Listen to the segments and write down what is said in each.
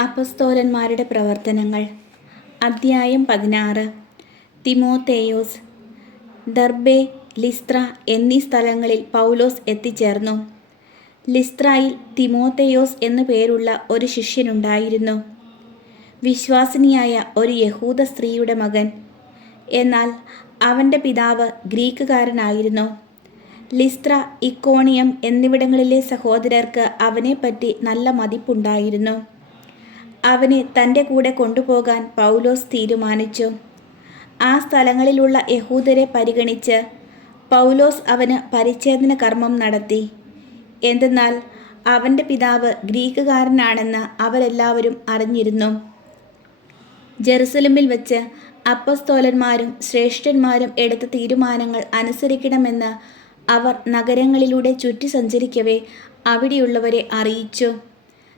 അപ്പസ്തോലന്മാരുടെ പ്രവർത്തനങ്ങൾ അദ്ധ്യായം 16. തിമോത്തേയോസ്. ദർബെ, ലിസ്ത്ര എന്നീ സ്ഥലങ്ങളിൽ പൗലോസ് എത്തിച്ചേർന്നു. ലിസ്ത്രയിൽ തിമോത്തേയോസ് എന്നു പേരുള്ള ഒരു ശിഷ്യനുണ്ടായിരുന്നു. വിശ്വാസിനിയായ ഒരു യഹൂദ സ്ത്രീയുടെ മകൻ. എന്നാൽ അവൻ്റെ പിതാവ് ഗ്രീക്കുകാരനായിരുന്നു. ലിസ്ത്ര, ഇക്കോണിയം എന്നിവിടങ്ങളിലെ സഹോദരർക്ക് അവനെപ്പറ്റി നല്ല മതിപ്പുണ്ടായിരുന്നു. അവനെ തൻ്റെ കൂടെ കൊണ്ടുപോകാൻ പൗലോസ് തീരുമാനിച്ചു. ആ സ്ഥലങ്ങളിലുള്ള യഹൂദരെ പരിഗണിച്ച് പൗലോസ് അവന് പരിച്ഛേദന കർമ്മം നടത്തി. എന്തെന്നാൽ അവൻ്റെ പിതാവ് ഗ്രീക്കുകാരനാണെന്ന് അവരെല്ലാവരും അറിഞ്ഞിരുന്നു. ജെറുസലമിൽ വെച്ച് അപ്പസ്തോലന്മാരും ശ്രേഷ്ഠന്മാരും എടുത്ത തീരുമാനങ്ങൾ അനുസരിക്കണമെന്ന് അവർ നഗരങ്ങളിലൂടെ ചുറ്റി സഞ്ചരിക്കവേ അവിടെയുള്ളവരെ അറിയിച്ചു.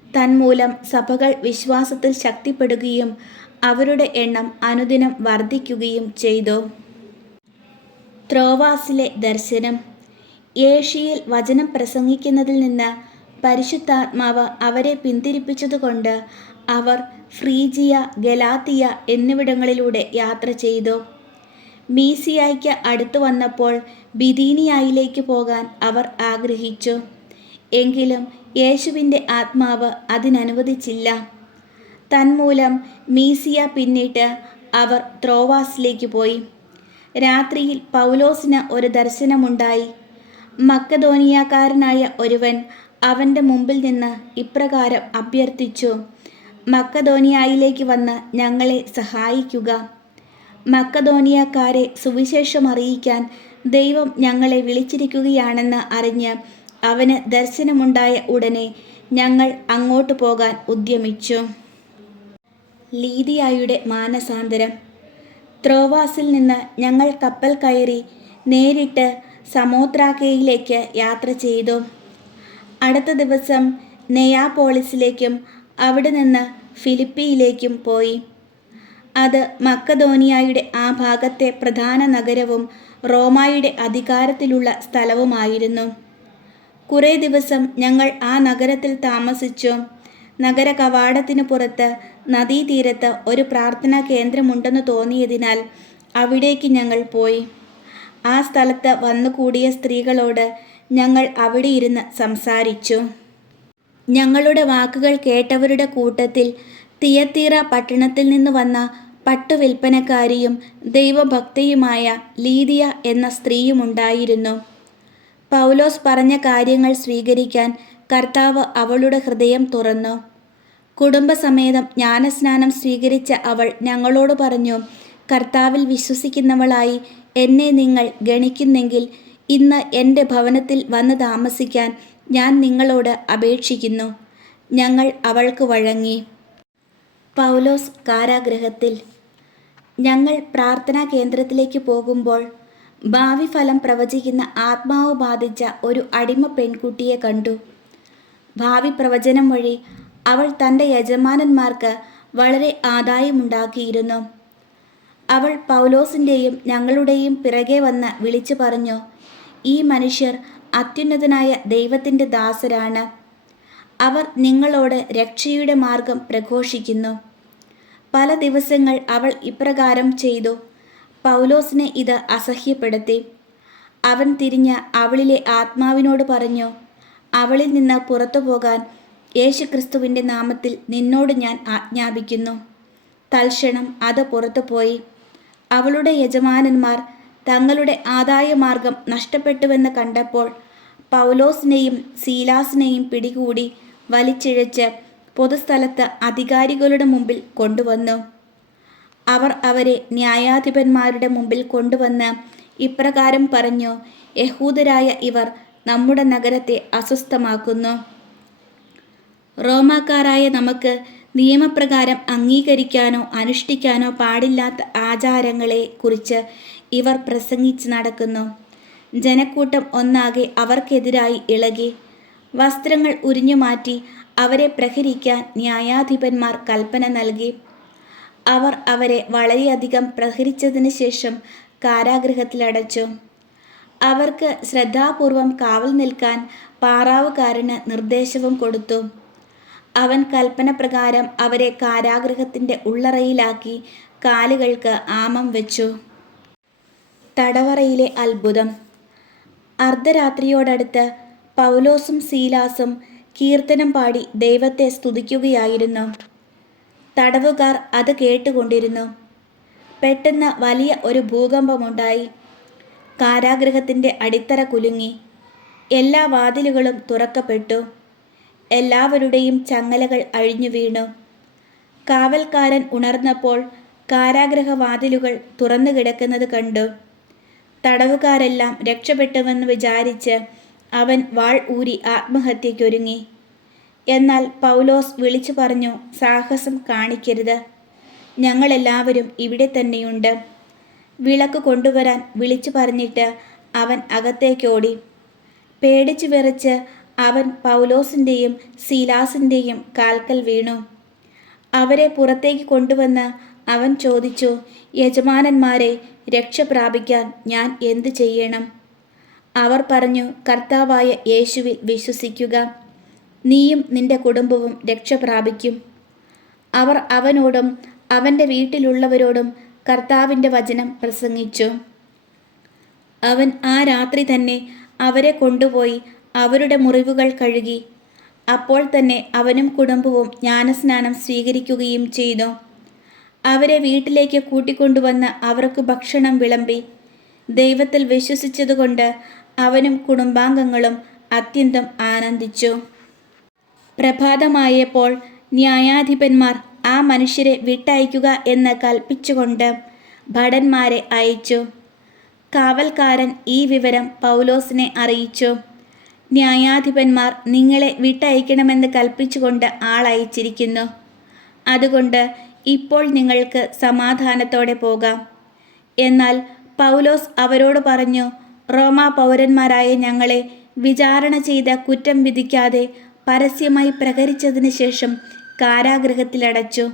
തന്മൂലം സഭകൾ വിശ്വാസത്തിൽ ശക്തിപ്പെടുകയും അവരുടെ എണ്ണം അനുദിനം വർദ്ധിക്കുകയും ചെയ്തു. ത്രോവാസിലെ ദർശനം. ഏഷ്യയിൽ വചനം പ്രസംഗിക്കുന്നതിൽ നിന്ന് പരിശുദ്ധാത്മാവ് അവരെ പിന്തിരിപ്പിച്ചതുകൊണ്ട് അവർ ഫ്രീജിയ, ഗലാത്തിയ എന്നിവിടങ്ങളിലൂടെ യാത്ര ചെയ്തു. മീസിയായ്ക്ക് അടുത്തു വന്നപ്പോൾ ബിഥീനിയായിലേക്ക് പോകാൻ അവർ ആഗ്രഹിച്ചു. എങ്കിലും യേശുവിൻ്റെ ആത്മാവ് അതിനനുവദിച്ചില്ല. തന്മൂലം മീസിയ പിന്നിട്ട് അവർ ത്രോവാസിലേക്ക് പോയി. രാത്രിയിൽ പൗലോസിന് ഒരു ദർശനമുണ്ടായി. മക്കദോനിയാക്കാരനായ ഒരുവൻ അവൻ്റെ മുമ്പിൽ നിന്ന് ഇപ്രകാരം അഭ്യർത്ഥിച്ചു: മക്കദോനിയായിലേക്ക് വന്ന് ഞങ്ങളെ സഹായിക്കുക. മക്കദോനിയാക്കാരെ സുവിശേഷം അറിയിക്കാൻ ദൈവം ഞങ്ങളെ വിളിച്ചിരിക്കുകയാണെന്ന് അറിഞ്ഞ് അവന് ദർശനമുണ്ടായ ഉടനെ ഞങ്ങൾ അങ്ങോട്ട് പോകാൻ ഉദ്യമിച്ചു. ലീദിയായുടെ മാനസാന്തരം. ത്രോവാസിൽ നിന്ന് ഞങ്ങൾ കപ്പൽ കയറി നേരിട്ട് സമോത്രാക്കയിലേക്ക് യാത്ര ചെയ്തു. അടുത്ത ദിവസം നെയാപോളിസിലേക്കും അവിടെ നിന്ന് ഫിലിപ്പിയിലേക്കും പോയി. അത് മക്കദോനിയായുടെ ആ ഭാഗത്തെ പ്രധാന നഗരവും റോമായുടെ അധികാരത്തിലുള്ള സ്ഥലവുമായിരുന്നു. കുറേ ദിവസം ഞങ്ങൾ ആ നഗരത്തിൽ താമസിച്ചു. നഗര കവാടത്തിന് പുറത്ത് നദീതീരത്ത് ഒരു പ്രാർത്ഥനാ കേന്ദ്രമുണ്ടെന്ന് തോന്നിയതിനാൽ അവിടേക്ക് ഞങ്ങൾ പോയി. ആ സ്ഥലത്ത് വന്നുകൂടിയ സ്ത്രീകളോട് ഞങ്ങൾ അവിടെ ഇരുന്ന് സംസാരിച്ചു. ഞങ്ങളുടെ വാക്കുകൾ കേട്ടവരുടെ കൂട്ടത്തിൽ തിയത്തീറ പട്ടണത്തിൽ നിന്ന് വന്ന പട്ടുവിൽപ്പനക്കാരിയും ദൈവഭക്തയുമായ ലീദിയ എന്ന സ്ത്രീയുമുണ്ടായിരുന്നു. പൗലോസ് പറഞ്ഞ കാര്യങ്ങൾ സ്വീകരിക്കാൻ കർത്താവ് അവളുടെ ഹൃദയം തുറന്നു. കുടുംബസമേതം ജ്ഞാനസ്നാനം സ്വീകരിച്ച അവൾ ഞങ്ങളോട് പറഞ്ഞു: കർത്താവിൽ വിശ്വസിക്കുന്നവളായി എന്നെ നിങ്ങൾ ഗണിക്കുന്നെങ്കിൽ ഇന്ന് എൻ്റെ ഭവനത്തിൽ വന്ന് താമസിക്കാൻ ഞാൻ നിങ്ങളോട് അപേക്ഷിക്കുന്നു. ഞങ്ങൾ അവൾക്ക് വഴങ്ങി. പൗലോസ് കാരാഗൃഹത്തിൽ. ഞങ്ങൾ പ്രാർത്ഥനാ കേന്ദ്രത്തിലേക്ക് പോകുമ്പോൾ ഭാവി ഫലം പ്രവചിക്കുന്ന ആത്മാവ് ബാധിച്ച ഒരു അടിമ പെൺകുട്ടിയെ കണ്ടു. ഭാവി പ്രവചനം വഴി അവൾ തൻ്റെ യജമാനന്മാർക്ക് വളരെ ആദായമുണ്ടാക്കിയിരുന്നു. അവൾ പൗലോസിൻ്റെയും ഞങ്ങളുടെയും പിറകെ വന്ന് വിളിച്ചു പറഞ്ഞു: ഈ മനുഷ്യർ അത്യുന്നതനായ ദൈവത്തിൻ്റെ ദാസരാണ്. അവർ നിങ്ങളോട് രക്ഷയുടെ മാർഗം പ്രഘോഷിക്കുന്നു. പല ദിവസങ്ങൾ അവൾ ഇപ്രകാരം ചെയ്തു. പൗലോസിനെ ഇത് അസഹ്യപ്പെടുത്തി. അവൻ തിരിഞ്ഞ് അവളിലെ ആത്മാവിനോട് പറഞ്ഞു: അവളിൽ നിന്ന് പുറത്തു പോകാൻ യേശുക്രിസ്തുവിൻ്റെ നാമത്തിൽ നിന്നോട് ഞാൻ ആജ്ഞാപിക്കുന്നു. തൽക്ഷണം അത് പുറത്തുപോയി. അവളുടെ യജമാനന്മാർ തങ്ങളുടെ ആദായമാർഗം നഷ്ടപ്പെട്ടുവെന്ന് കണ്ടപ്പോൾ പൗലോസിനെയും സീലാസിനെയും പിടികൂടി വലിച്ചിഴച്ച് പൊതുസ്ഥലത്ത് അധികാരികളുടെ മുമ്പിൽ കൊണ്ടുവന്നു. അവർ അവരെ ന്യായാധിപന്മാരുടെ മുമ്പിൽ കൊണ്ടുവന്ന് ഇപ്രകാരം പറഞ്ഞു: യഹൂദരായ ഇവർ നമ്മുടെ നഗരത്തെ അസ്വസ്ഥമാക്കുന്നു. റോമാക്കാരായ നമുക്ക് നിയമപ്രകാരം അംഗീകരിക്കാനോ അനുഷ്ഠിക്കാനോ പാടില്ലാത്ത ആചാരങ്ങളെ കുറിച്ച് ഇവർ പ്രസംഗിച്ച് നടക്കുന്നു. ജനക്കൂട്ടം ഒന്നാകെ അവർക്കെതിരായി ഇളകി. വസ്ത്രങ്ങൾ ഉരിഞ്ഞുമാറ്റി അവരെ പ്രഹരിക്കാൻ ന്യായാധിപന്മാർ കൽപ്പന നൽകി. അവർ അവരെ വളരെയധികം പ്രഹരിച്ചതിന് ശേഷം കാരാഗൃഹത്തിലടച്ചു. അവർക്ക് ശ്രദ്ധാപൂർവം കാവൽ നിൽക്കാൻ പാറാവുകാരന് നിർദ്ദേശവും കൊടുത്തു. അവൻ കൽപ്പന പ്രകാരം അവരെ കാരാഗൃഹത്തിൻ്റെ ഉള്ളറയിലാക്കി കാലുകൾക്ക് ആമം വെച്ചു. തടവറയിലെ അത്ഭുതം. അർദ്ധരാത്രിയോടടുത്ത് പൗലോസും സീലാസും കീർത്തനം പാടി ദൈവത്തെ സ്തുതിക്കുകയായിരുന്നു. തടവുകാർ അത് കേട്ടുകൊണ്ടിരുന്നു. പെട്ടെന്ന് വലിയ ഒരു ഭൂകമ്പമുണ്ടായി. കാരാഗൃഹത്തിൻ്റെ അടിത്തറ കുലുങ്ങി. എല്ലാ വാതിലുകളും തുറക്കപ്പെട്ടു. എല്ലാവരുടെയും ചങ്ങലകൾ അഴിഞ്ഞു വീണു. കാവൽക്കാരൻ ഉണർന്നപ്പോൾ കാരാഗൃഹവാതിലുകൾ തുറന്നു കിടക്കുന്നത് കണ്ടു. തടവുകാരെല്ലാം രക്ഷപ്പെട്ടുവെന്ന് വിചാരിച്ച് അവൻ വാൾ ഊരി ആത്മഹത്യയ്ക്കൊരുങ്ങി. എന്നാൽ പൗലോസ് വിളിച്ചു പറഞ്ഞു, സാഹസം കാണിക്കരുത്, ഞങ്ങളെല്ലാവരും ഇവിടെ തന്നെയുണ്ട്. വിളക്ക് കൊണ്ടുവരാൻ വിളിച്ചു പറഞ്ഞിട്ട് അവൻ അകത്തേക്കോടി. പേടിച്ചു വിറച്ച് അവൻ പൗലോസിൻ്റെയും സീലാസിൻ്റെയും കാൽക്കൽ വീണു. അവരെ പുറത്തേക്ക് കൊണ്ടുവന്ന് അവൻ ചോദിച്ചു, യജമാനന്മാരെ, രക്ഷ പ്രാപിക്കാൻ ഞാൻ എന്തു ചെയ്യണം? അവർ പറഞ്ഞു, കർത്താവായ യേശുവിൽ വിശ്വസിക്കുക, നീയും നിന്റെ കുടുംബവും രക്ഷ പ്രാപിക്കും. അവർ അവനോടും അവൻ്റെ വീട്ടിലുള്ളവരോടും കർത്താവിൻ്റെ വചനം പ്രസംഗിച്ചു. അവൻ ആ രാത്രി തന്നെ അവരെ കൊണ്ടുപോയി അവരുടെ മുറിവുകൾ കഴുകി. അപ്പോൾ തന്നെ അവനും കുടുംബവും ജ്ഞാനസ്നാനം സ്വീകരിക്കുകയും ചെയ്തു. അവരെ വീട്ടിലേക്ക് കൂട്ടിക്കൊണ്ടുവന്ന് അവർക്ക് ഭക്ഷണം വിളമ്പി. ദൈവത്തിൽ വിശ്വസിച്ചതുകൊണ്ട് അവനും കുടുംബാംഗങ്ങളും അത്യന്തം ആനന്ദിച്ചു. പ്രഭാതമായപ്പോൾ ന്യായാധിപന്മാർ ആ മനുഷ്യരെ വിട്ടയക്കുക എന്ന് കൽപ്പിച്ചുകൊണ്ട് ഭടന്മാരെ അയച്ചു. കാവൽക്കാരൻ ഈ വിവരം പൗലോസിനെ അറിയിച്ചു. ന്യായാധിപന്മാർ നിങ്ങളെ വിട്ടയക്കണമെന്ന് കൽപ്പിച്ചുകൊണ്ട് ആളയച്ചിരിക്കുന്നു. അതുകൊണ്ട് ഇപ്പോൾ നിങ്ങൾക്ക് സമാധാനത്തോടെ പോകാം. എന്നാൽ പൗലോസ് അവരോട് പറഞ്ഞു, റോമാ പൗരന്മാരായ ഞങ്ങളെ വിചാരണ ചെയ്ത് കുറ്റം വിധിക്കാതെ പരസ്യമായി പ്രഹരിച്ചതിന് ശേഷം കാരാഗൃഹത്തിലടച്ചു.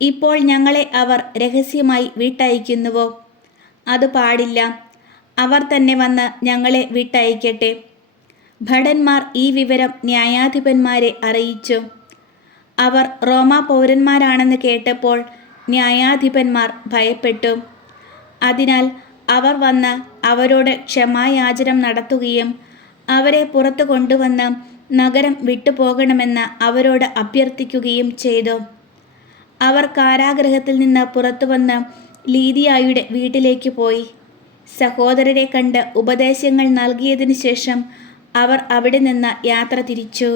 ഇപ്പോൾ ഞങ്ങളെ അവർ രഹസ്യമായി വിട്ടയക്കുന്നുവോ? അത് പാടില്ല. അവർ തന്നെ വന്ന് ഞങ്ങളെ വിട്ടയക്കട്ടെ. ഭടന്മാർ ഈ വിവരം ന്യായാധിപന്മാരെ അറിയിച്ചു. അവർ റോമാ പൗരന്മാരാണെന്ന് കേട്ടപ്പോൾ ന്യായാധിപന്മാർ ഭയപ്പെട്ടു. അതിനാൽ അവർ വന്ന് അവരോട് ക്ഷമായാചനം നടത്തുകയും അവരെ പുറത്തു കൊണ്ടുവന്ന് നഗരം വിട്ടുപോകണമെന്ന് അവരോട് അഭ്യർത്ഥിക്കുകയും ചെയ്തു. അവർ കാരാഗൃഹത്തിൽ നിന്ന് പുറത്തുവന്ന് ലീദിയായുടെ വീട്ടിലേക്ക് പോയി. സഹോദരരെ കണ്ട് ഉപദേശങ്ങൾ നൽകിയതിനു ശേഷം അവർ അവിടെ നിന്ന് യാത്ര തിരിച്ചു.